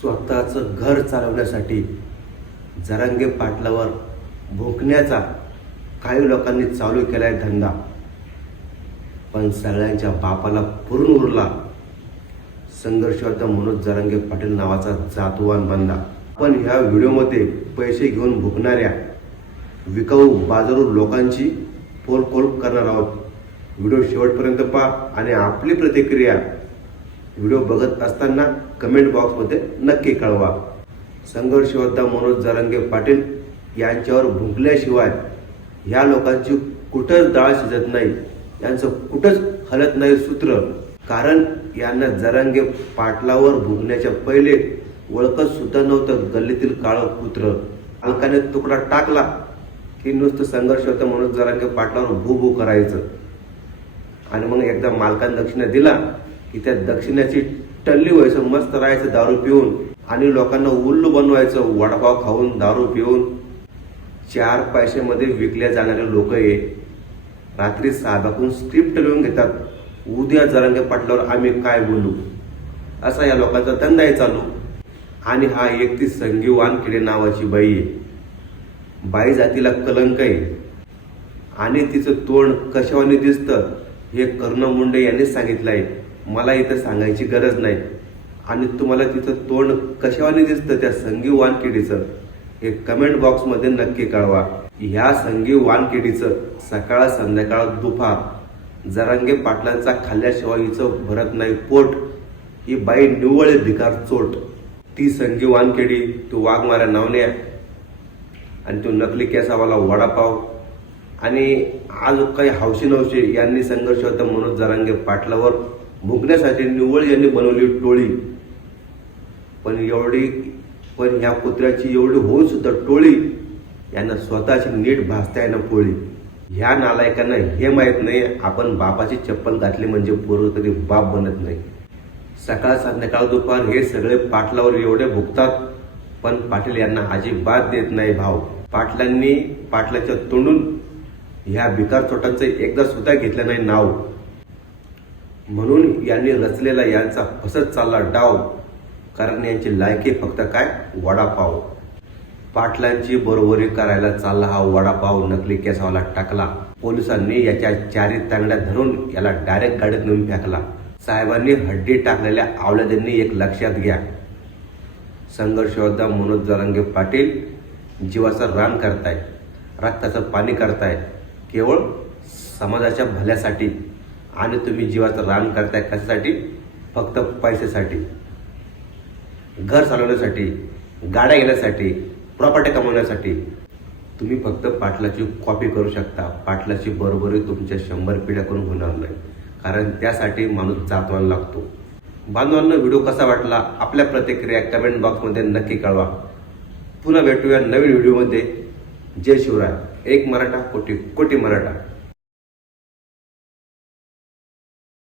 स्वतःचं घर चालवण्यासाठी जरांगे पाटलावर भोकण्याचा काही लोकांनी चालू केला आहे धंदा. पण सगळ्यांच्या बापाला पुरून उरला. संघर्षवर्ध मनोज जरांगे पाटील नावाचा जातवान बनला पण ह्या व्हिडिओमध्ये पैसे घेऊन भुकणाऱ्या विकाऊ बाजारू लोकांची पोलकोल करणार आहोत. व्हिडिओ शेवटपर्यंत पहा आणि आपली प्रतिक्रिया व्हिडिओ बघत असताना कमेंट बॉक्समध्ये नक्की कळवा. संघर्ष मनोज जरंगे पाटील यांच्यावर भुंकल्याशिवाय ह्या लोकांची कुठंच डाळ शिजत नाही. यांचं कुठंच हलत नाही सूत्र. कारण यांना जरांगे पाटलावर भुंकण्याच्या पहिले ओळखत सुद्धा नव्हतं गल्लीतील काळं कुत्र. अलकाने तुकडा टाकला की नुसतं संघर्ष होतं म्हणून जरांगे पाटलावर भू भू करायचं. आणि मग एकदा मालकाने दक्षिणा दिला की त्या दक्षिणाची टल्ली व्हायचं मस्त राहायचं दारू पिऊन. आणि लोकांना उल्लू बनवायचं वडापाव खाऊन दारू पिऊन. चार पैशामध्ये विकल्या जाणारे लोक हे. रात्री साधाकून स्क्रिप्ट लिहून घेतात. उद्या जरांगे पटल्यावर आम्ही काय बोलू? असा या लोकांचा धंदाही चालू. आणि हा एक ती संगी वानखेडे नावाची बाई आहे. बाई जातीला कलंक आहे. आणि तिचं तोंड कशावानी दिसतं हे कर्ण मुंडे यांनी सांगितलं आहे मला इथं सांगायची गरज नाही. आणि तुम्हाला तिचं तोंड कशावानी दिसतं त्या संगीव वानकिडीचं हे कमेंट बॉक्समध्ये नक्की कळवा. ह्या संगीव वानकिडीचं सकाळ संध्याकाळ दुपार. जरांगे पाटलांचा खाल्ल्याशिवाय हिचं भरत नाही पोट. ही बाई निव्वळ भिकार चोट. ती संगीव वानकेडी तू वाघमाऱ्या नावल्या आणि तो नकली केसावाला वडापाव. आणि आज काही हौशी नवशी यांनी संघर्ष होता मनोज जरांगे पाटलावर भुंकण्यासाठी निव्वळ यांनी बनवली टोळी. पण एवढी पण ह्या कुत्र्याची एवढी होऊन सुद्धा टोळी यांना स्वतःची नीट भासता येणं पोळी. ह्या नालायकांना हे माहीत नाही आपण बापाची चप्पल घातली म्हणजे पोरं तरी बाप बनत नाही. सकाळ संध्याकाळ दुपार हे सगळे पाटलावर एवढे भुगतात पण पाटील यांना अजिबात देत नाही भाव. पाटलांनी पाटलाच्या तोंडून ह्या भिकार चोटांचं एकदा सुद्धा घेतलं नाही नाव. म्हणून यांनी रचलेला यांचा फसत चालला डाव कारण यांची लायकी फक्त काय? वडापाव. पाटलांची बरोबरी करायला चालला हा वडापाव नकली केसावाला टाकला. पोलिसांनी याच्या चारी तांगड्या धरून याला डायरेक्ट गाडीत नेऊन फेकला. साहेबांनी हड्डी टाकलेल्या आवलादींनी एक लक्षात घ्या. संघर्ष मनोज जरांगे पाटील जीवाचं रान करताय रक्ताचं पाणी करताय केवळ समाजाच्या भल्यासाठी आणि तुम्ही जीवाचं रान करताय कशासाठी? फक्त पैशासाठी. घर चालवण्यासाठी गाड्या घेण्यासाठी प्रॉपर्टी कमवण्यासाठी. तुम्ही फक्त पाटलाची कॉपी करू शकता. पाटलाची बरोबरी तुमच्या शंभर पिढ्याकडून होणार नाही. कारण त्यासाठी माणूस जातवान लागतो. बांधवांना व्हिडिओ कसा वाटला? आपल्या प्रतिक्रिया कमेंट बॉक्समध्ये नक्की कळवा. पुन्हा भेटूया नवीन व्हिडिओमध्ये. जय शिवराय. एक मराठा कोटी कोटी मराठा.